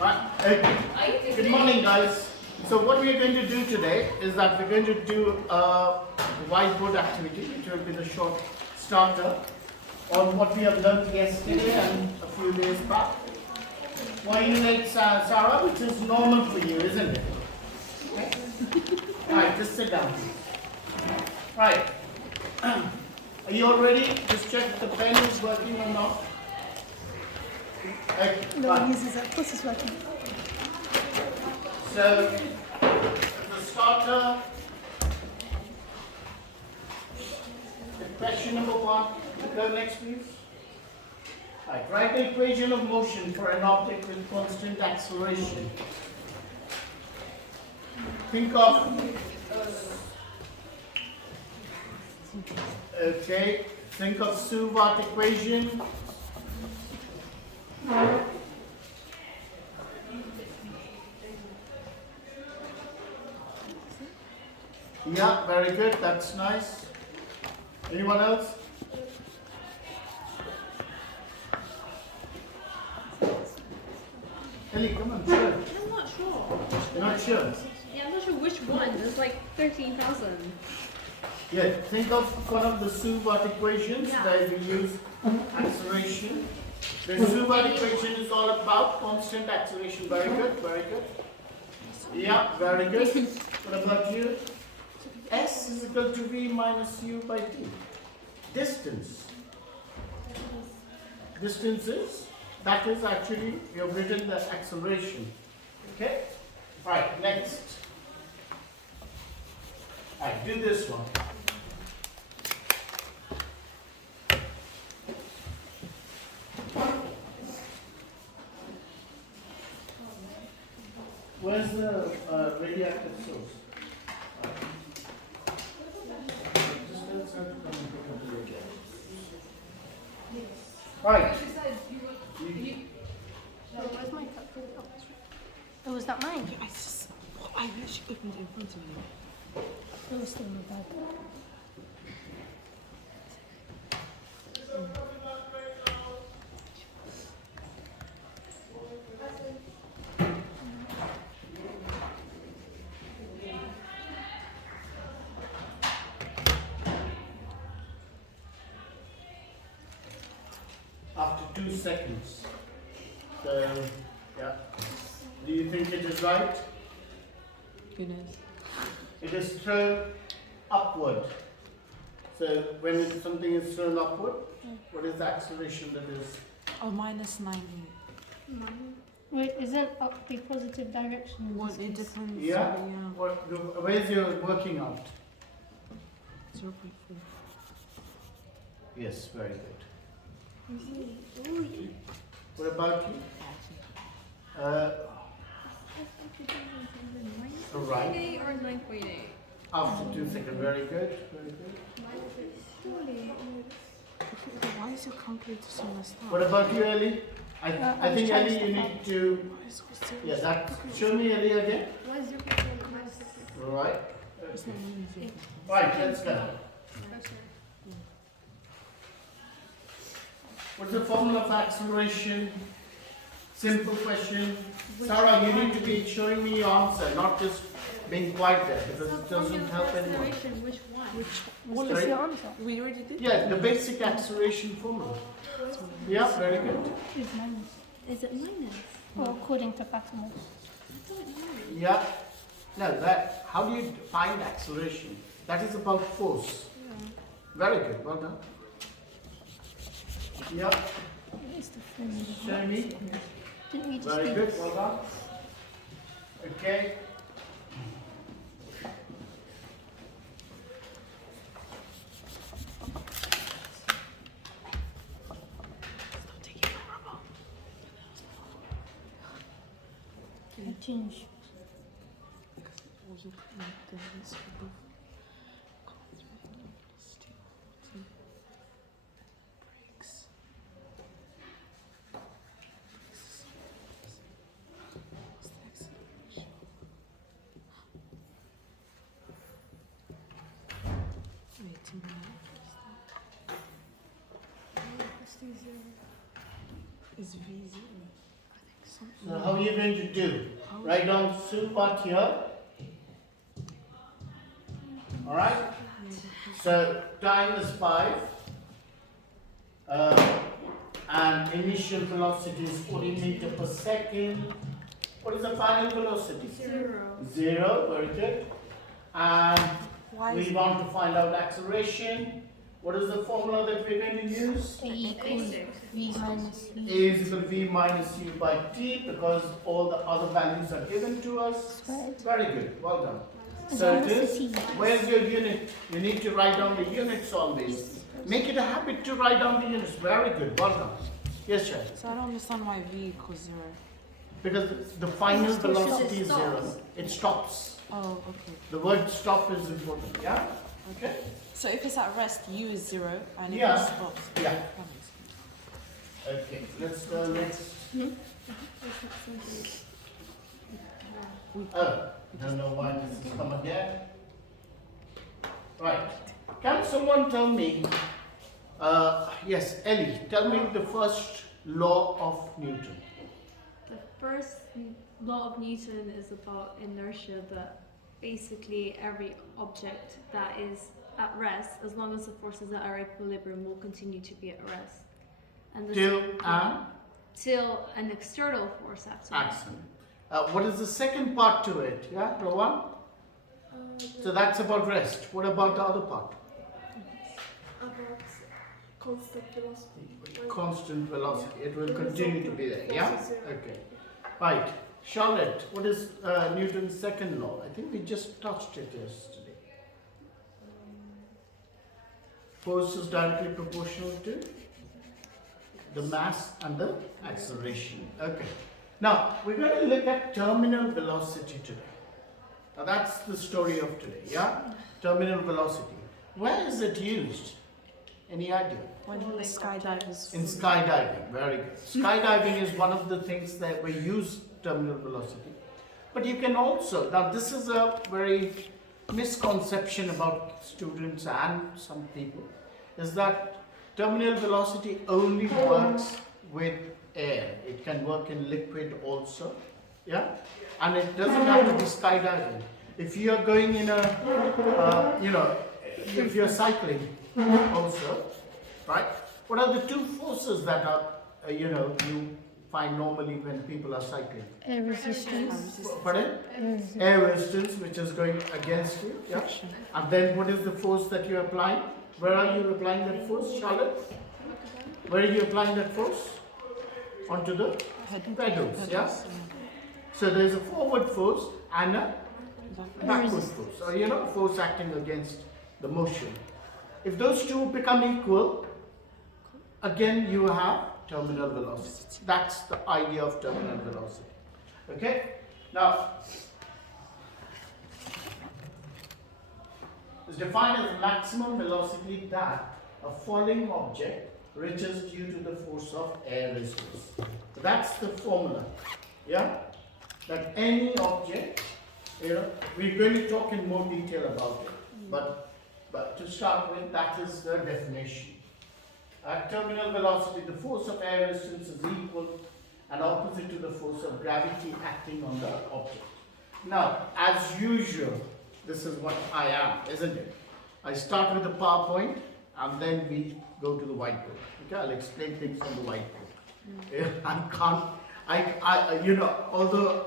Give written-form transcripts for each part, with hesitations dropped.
Right. Good morning, guys. So what we are going to do today is that we're going to do a whiteboard activity, which will be the short starter on what we have learned yesterday and a few days back. Why you late, Sarah? Which is normal for you, isn't it? Okay. Right, just sit down. Right. Are you all ready? Just check the pen is working or not. Okay, No one uses it. Of course it's working. So, the starter, question number 1, go next please. Right, write the equation of motion for an object with constant acceleration. Think of, think of Stewart equation. Yeah, very good. That's nice. Anyone else? Ellie, come on, sure. I'm not sure. You're not sure? Yeah, I'm not sure which one. There's like 13,000. Yeah, think of one of the Stewart equations that we use acceleration. The Stewart equation is all about constant acceleration. Very good, very good. Yeah, very good. What about you? S is equal to V minus U by T. Distance. Distance is, that is actually, you have written the acceleration. Okay? Right, next. Alright, do this one. Where's the radioactive source? Right. Where's my cup? Oh, was that mine? I literally opened it in front of me. It was still in the bag. After 2 seconds. So, yeah. Do you think it is right? Goodness. It is thrown upward. So, when something is thrown upward, what is the acceleration that is? Oh, minus 90. Wait, isn't up the positive direction? What it depends. Yeah? Where's your working out? 0.4. Yes, very good. What about you? Right. 9.8 or 9.8? After 2 seconds, very good, very good. Why is your calculator so messed up? What about you, Ellie? I was think trying Ellie, to you step need to. Yeah, that. Show me Ellie again. What is your question? Minus 6. Right. It's not moving. Right, let's go. What's the formula for acceleration? Simple question. Sarah, you need to be showing me your answer, not just being quiet there, because it doesn't help anyone. Acceleration, which one? What Sorry? is your answer? We already did. Yeah, the basic acceleration formula. Yeah, very good. It's minus. Is it minus? Or according to Fatima. I don't know. Yeah. No, that. How do you find acceleration? That is about force. Very good. Well done. Yeah. It's the friend. Show me. Didn't we just Very do good. this? Well done. Okay. Stop taking my rubber. I changed. Because it wasn't like this for both. Breaks. What's the acceleration? Wait a minute. Is V0? I think so. So how are you going to do? Write down soup part here. Alright? So time is 5. And initial velocity is 40 meters per second. What is the final velocity? 0. 0, very good. And Why we is want to find out acceleration. What is the formula that we're going to use? A equals V minus A E is equal to V minus U by T because all the other values are given to us. squared. Very good, well done. As So well it as is, the T. where's your unit? You need to write down the units always. Make it a habit to write down the units. Very good, well done. Yes, sir. So I don't understand why V equals 0. Because the final It stops. velocity is 0. It stops. Oh, okay. The word stop is important, yeah? Okay? So if it's at rest, U is 0, and if Yeah. it stops, Yeah. that makes sense. Okay, let's go next. Oh, don't know why this has come again. Right. Can someone tell me, yes, Ellie, tell me the first law of Newton. The first law of Newton is about inertia, that basically every object that is at rest, as long as the forces are at equilibrium, will continue to be at rest. And the till an external force acts on it. Excellent. What is the second part to it? Yeah, Rowan? So that's about rest. What about the other part? About constant velocity. Constant velocity. It will continue to be there. Yeah? Velocity zero. Okay. Right. Charlotte, what is Newton's second law? I think we just touched it yesterday. Force is directly proportional to the mass and the acceleration. Okay. Now, we're going to look at terminal velocity today. Now, that's the story of today, yeah? Terminal velocity. Where is it used? Any idea? When skydivers. In skydiving, very good. Skydiving is one of the things that we use terminal velocity. But you can also, now this is a very misconception about students and some people, is that terminal velocity only works with air. It can work in liquid also, yeah? And it doesn't have to be skydiving. If you are going in a, if you're cycling also, right? What are the two forces that are, you find normally when people are cycling? Air resistance. Pardon? Air resistance, which is going against you, yeah? And then what is the force that you're applying? Where are you applying that force, Charlotte? Where are you applying that force? Onto the pedals, yeah? So there's a forward force and a backward force, or force acting against the motion. If those two become equal, again you have terminal velocity. That's the idea of terminal velocity. Okay? Now, it's defined as maximum velocity that a falling object reaches due to the force of air resistance. So that's the formula. Yeah? That any object, we're going to talk in more detail about it. But to start with, that is the definition. At terminal velocity, the force of air resistance is equal and opposite to the force of gravity acting on the object. Now, as usual, this is what I am, isn't it? I start with the PowerPoint and then we go to the whiteboard. Okay, I'll explain things on the whiteboard. Although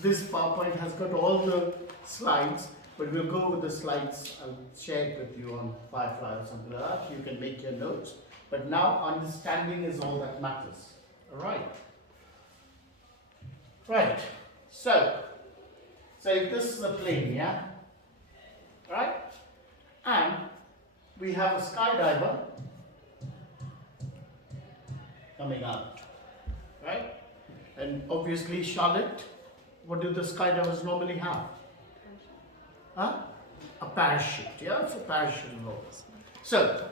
this PowerPoint has got all the slides, but we'll go with the slides. I'll share it with you on Firefly or something like that. You can make your notes. But now understanding is all that matters. All right. Right. So if this is a plane, yeah? Right? And we have a skydiver coming out. Right? And obviously, Charlotte, what do the skydivers normally have? Huh? A parachute, yeah? It's a parachute involved. So,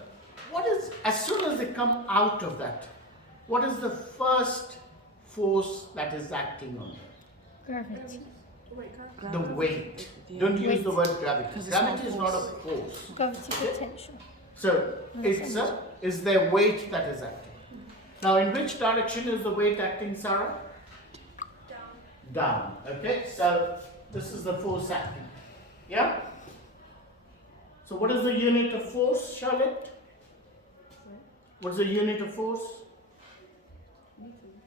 as soon as they come out of that, what is the first force that is acting on them? Gravity. The weight. Don't use the word gravity. 'Cause it's not Gravity is not a force. force. Gravity potential. So, it's their weight that is acting. Now, in which direction is the weight acting, Sarah? down. Okay, so this is the force acting. Yeah? So what is the unit of force, Charlotte? What's the unit of force?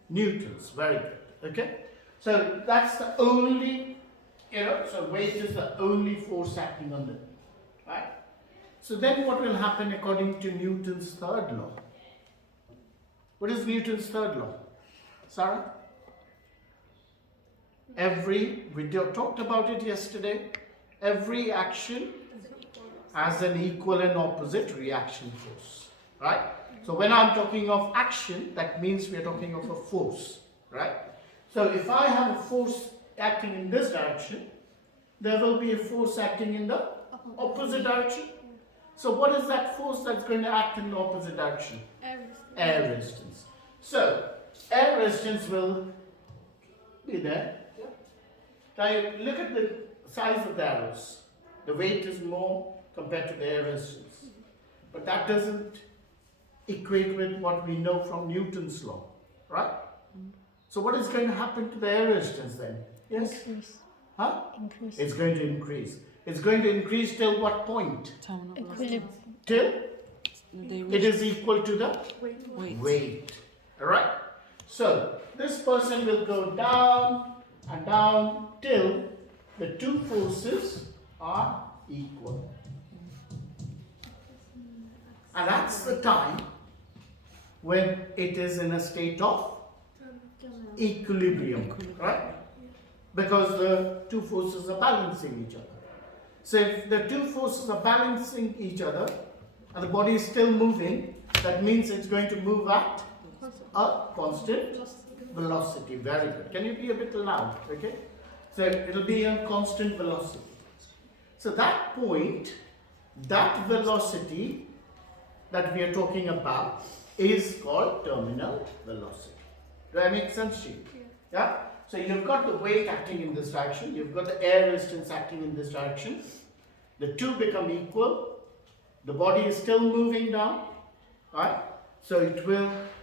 Newtons. Very good. Okay? So that's the only, so weight is the only force acting on them. Right? So then what will happen according to Newton's third law? What is Newton's third law? Sarah? We talked about it yesterday. Every action has an equal and opposite reaction force. Right? So when I'm talking of action, that means we are talking of a force. Right? So if I have a force acting in this direction, there will be a force acting in the opposite direction. So what is that force that's going to act in the opposite direction? Air resistance. So air resistance will be there. Now you look at the size of the arrows. The weight is more compared to the air resistance. But that doesn't equate with what we know from Newton's law, right? So what is going to happen to the air resistance then? Yes? Increase. Huh? Increase. It's going to increase. It's going to increase till what point? Terminal Equilibrium. Till They it is equal to the Wait. weight. Alright? So this person will go down and down till the two forces are equal. And that's the time when it is in a state of equilibrium, right? Because the two forces are balancing each other. So if the two forces are balancing each other and the body is still moving, that means it's going to move at a constant velocity. Very good. Can you be a bit loud? Okay. So it'll be a constant velocity. So that point, that velocity that we are talking about is called terminal velocity. Do I make sense to you? Yeah? So you've got the weight acting in this direction, you've got the air resistance acting in this direction. The two become equal. The body is still moving down, right? So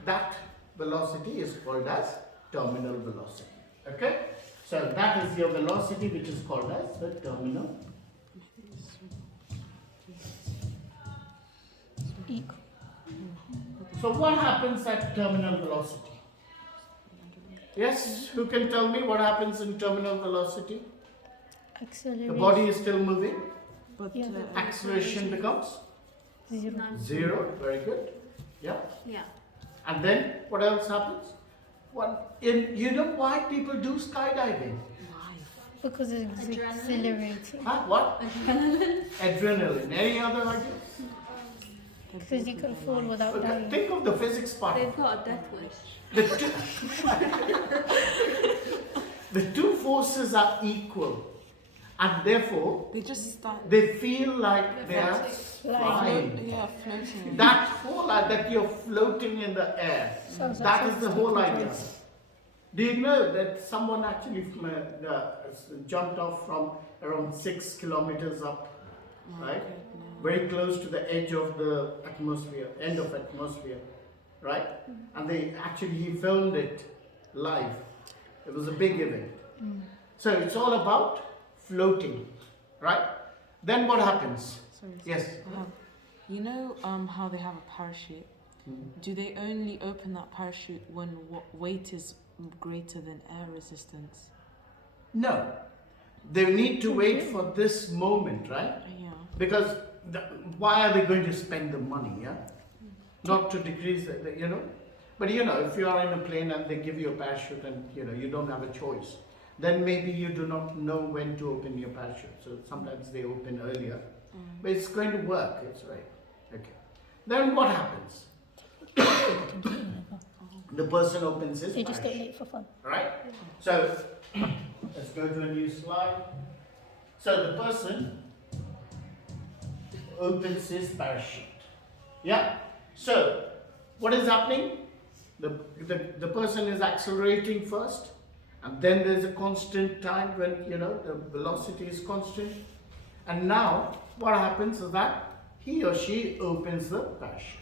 that velocity is called as terminal velocity. Okay? So that is your velocity, which is called as the terminal. Equal. So what happens at terminal velocity? Yes, who can tell me what happens in terminal velocity? The Acceleration. body is still moving. But Yeah. Acceleration becomes Zero. zero. Very good. Yeah. Yeah. And then what else happens? You know why people do skydiving? Because it's Adrenaline. exhilarating. Huh? What? Adrenaline. Adrenaline. Any other idea? Because you can fall without dying. Think of the physics part. They've got a death wish. The two, the two forces are equal, and therefore they just start. they feel like they are flying. Yeah, floating. That whole that you're floating in the air. Sounds like That is the something whole to idea. do. Do you know that someone actually jumped off from around 6 kilometers up, right? Very close to the edge of the atmosphere, end of atmosphere, right? And he filmed it live. It was a big event. So it's all about floating, right? Then what happens? Sorry. Yes. You know how they have a parachute? Do they only open that parachute when weight is greater than air resistance? No. They need to wait for this moment, right? Yeah. Because why are they going to spend the money, yeah? Not to decrease, But if you are in a plane and they give you a parachute and, you don't have a choice, then maybe you do not know when to open your parachute. So sometimes they open earlier. But it's going to work, it's right. Okay. Then what happens? The person opens his They just don't parachute, make it for fun. right? So let's go to a new slide. So the person opens his parachute. Yeah? So what is happening? The person is accelerating first, and then there's a constant time when the velocity is constant. And now what happens is that he or she opens the parachute.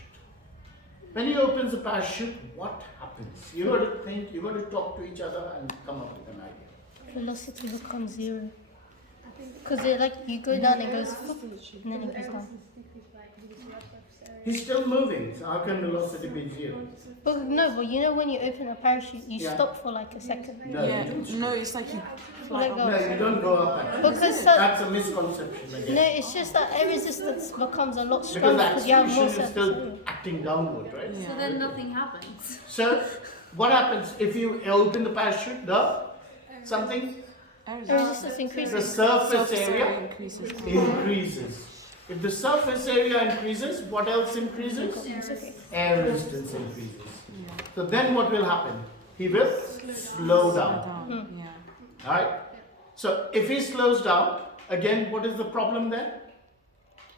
When he opens the parachute, what happens? You got to think, you got to talk to each other and come up with an idea. velocity becomes 0. Because it like you go down, it goes and then it goes down. He's still moving, so how can velocity be 0? But no, but you know when you open a parachute, you Yeah. stop for like a second. No, yeah. you don't. No, it's like you fly Let up. go. No, you don't go up actually. Because so, That's a misconception no, again. it's just that air resistance becomes a lot Because stronger the because you have more acceleration is surface still area. acting downward, right? Yeah. So then nothing happens. So, what happens if you open the parachute? Something, Air Air resistance. resistance the increases. surface area increases. increases. If the surface area increases, what else increases? It's okay. Air resistance increases. Yeah. So then what will happen? He will slow down. Hmm. Yeah. Alright? So if he slows down, again, what is the problem there?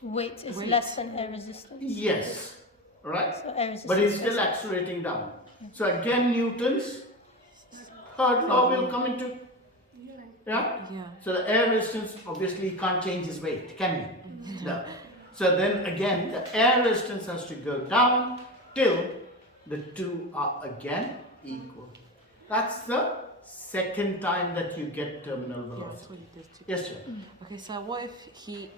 Weight is Weight. less than air resistance. Yes. Alright? So air resistance. But he's is still less. accelerating down. So again, Newton's third law will come into. Yeah? Yeah. So the air resistance, obviously, he can't change his weight, can he? No. So then again, the air resistance has to go down till the two are again equal. That's the second time that you get terminal Yeah, that's velocity. what he did too. Yes, sir. Okay, so what if he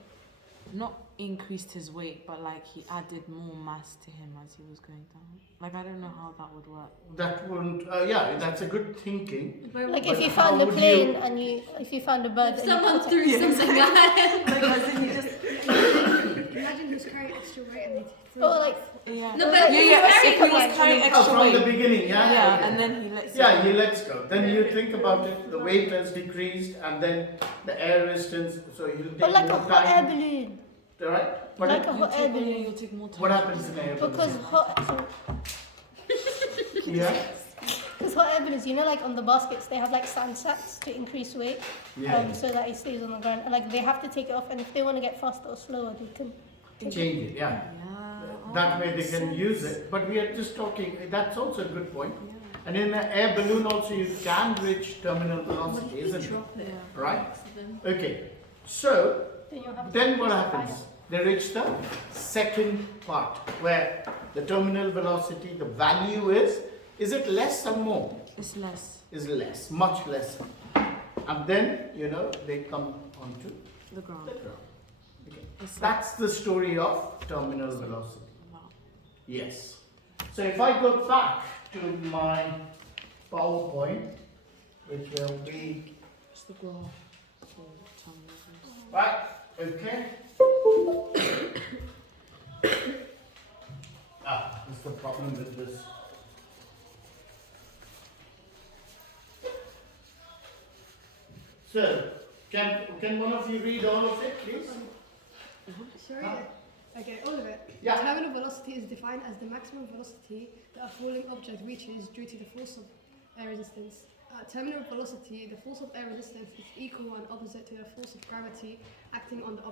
not increased his weight, but like he added more mass to him as he was going down? Like I don't know how that would work. That wouldn't, yeah, that's a good thinking. Like But if you how found a would plane you- and if you found a bird If and you someone put it, threw something at him. Like as in he just Imagine he's carrying extra weight and they or like yeah. No, but yeah, if yeah. he's If he was carrying- carrying Oh, extra from the weight, beginning, yeah? yeah, okay. and then he lets Yeah, it he lets go. Then you think about it, the weight has decreased and then the air resistance, so he'll take but like a more hot air time. balloon. Alright? But Like it- a hot air balloon. You'll take more time. what happens in air Because balloon? Yeah? because hot air balloons, you know, like on the baskets, they have like sand sacks to increase weight, Yeah. so that it stays on the ground. And like they have to take it off, and if they want to get faster or slower, they can. Change it, yeah. Yeah. That way they can use it. But we are just talking, that's also a good point. And in an air balloon also you can reach terminal velocity, isn't it? Drop it. Yeah. Right? Accident. Okay. So, Then you'll have to then what increase the happens? fire. They reach the second part where the terminal velocity, the value is it less or more? It's less. Is less, much less. And then, you know, they come onto The ground. the ground. Okay. It's That's the story of terminal velocity. wow. Yes. So if I go back to my PowerPoint, which will be, It's the graph for terminal. right, okay. That's the problem with this. So, can one of you read all of it, please? Sorry. Huh? Okay, all of it. Yeah. Terminal velocity is defined as the maximum velocity that a falling object reaches due to the force of air resistance. At terminal velocity, the force of air resistance is equal and opposite to the force of gravity acting on the object.